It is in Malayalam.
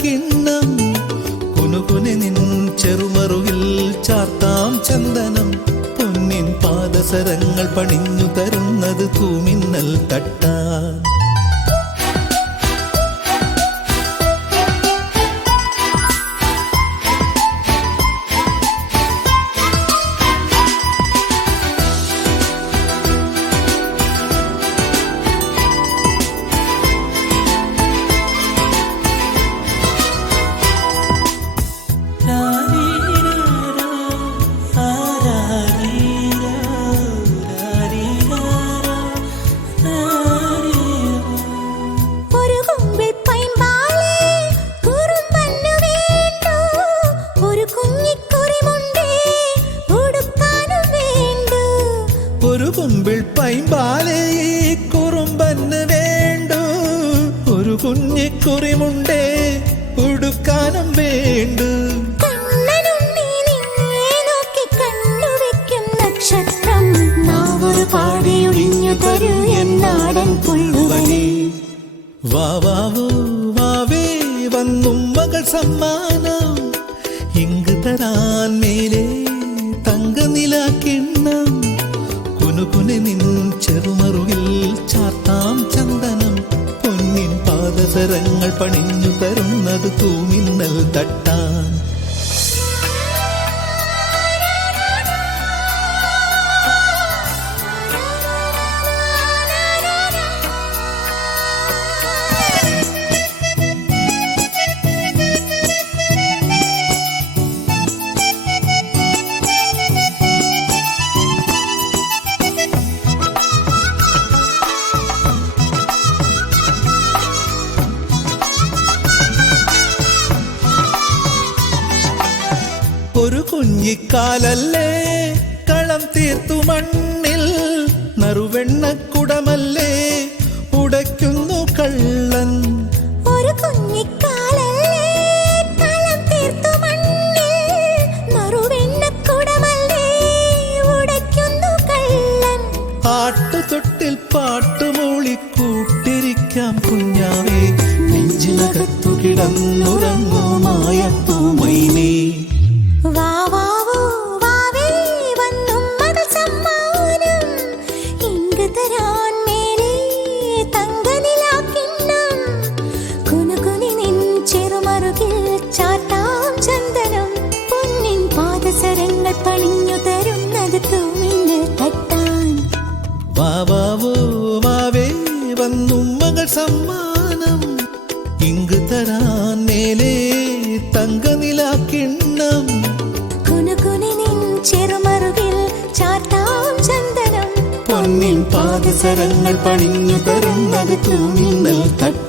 കിണ്ണം കുനുകുനെ നിൻ ചെറുമറുകിൽ ചാർത്താം ചന്ദനം പൊന്നിൻ പാദസരങ്ങൾ പണിഞ്ഞു തരുന്നത് തൂമിന്നൽ തട്ടാൻ ഒരു കുമ്പിൾ പൈമ്പാലേ കുറുമ്പന് വേണ്ടു ഒരു കുഞ്ഞിക്കുറിമുണ്ടേ ഉടുക്കാനും വേണ്ടു നക്ഷത്രം പാടിയൊഴിഞ്ഞു തരൂ എന്നാടൻ പുള്ളുവനേ വാവാവോ വാവേ വന്നും മകൾ സമ്മാനം ഇങ്ക് തരാൻ മേലെ തങ്കനില കിണ്ണം കുനുകുനെ നിൻ ചെറുമറുകിൽ ചാർത്താം ചന്ദനം പൊന്നിൻ പാദസരങ്ങൾ പണിഞ്ഞു തരുന്നത് തൂമിന്നൽ തട്ടാൻ ഒരു കുഞ്ഞിക്കാലല്ലേ കളം തീർത്തു മണ്ണിൽ നറുവെണ്ണക്കുടമല്ലേ ഉടയ്ക്കുന്നു കള്ളൻ ഒരു കുഞ്ഞിക്കാലല്ലേ കളം തീർത്തു മണ്ണിൽ നറുവെണ്ണക്കുടമല്ലേ ഉടയ്ക്കുന്നു കള്ളൻ ആട്ടുതൊട്ടിൽ പാട്ടുമൂളി കൂട്ടിരിക്കാം കുഞ്ഞാവേ നെഞ്ചിനകത്തു കിടന്നുറങ്ങൂ മായപ്പൂമൈനേ വാവാവോ വാവേ വന്നും മകൾ സമ്മാനം ഇങ്ക് തരാൻ മേലെ തങ്കനില കിണ്ണം കുനുകുനി നിൻ ചെറുമറുകിൽ ചാർത്താം ചന്ദനം പൊന്നിൻ പാദസരങ്ങൾ പണിഞ്ഞു തരുന്നത് തൂമിന്നൽ തട്ടാൻ വാവാവോ വാവേ വന്നും മകൾ സമ്മാനം ഇങ്ക് തരാൻ മേലെ തങ്കനില കിണ്ണം ചെറുമറുകിൽ ചാർത്താം ചന്ദനം പൊന്നിൻ പാദസരങ്ങൾ പണിഞ്ഞു തരുന്നത് തൂമിന്നൽ തട്ടാൻ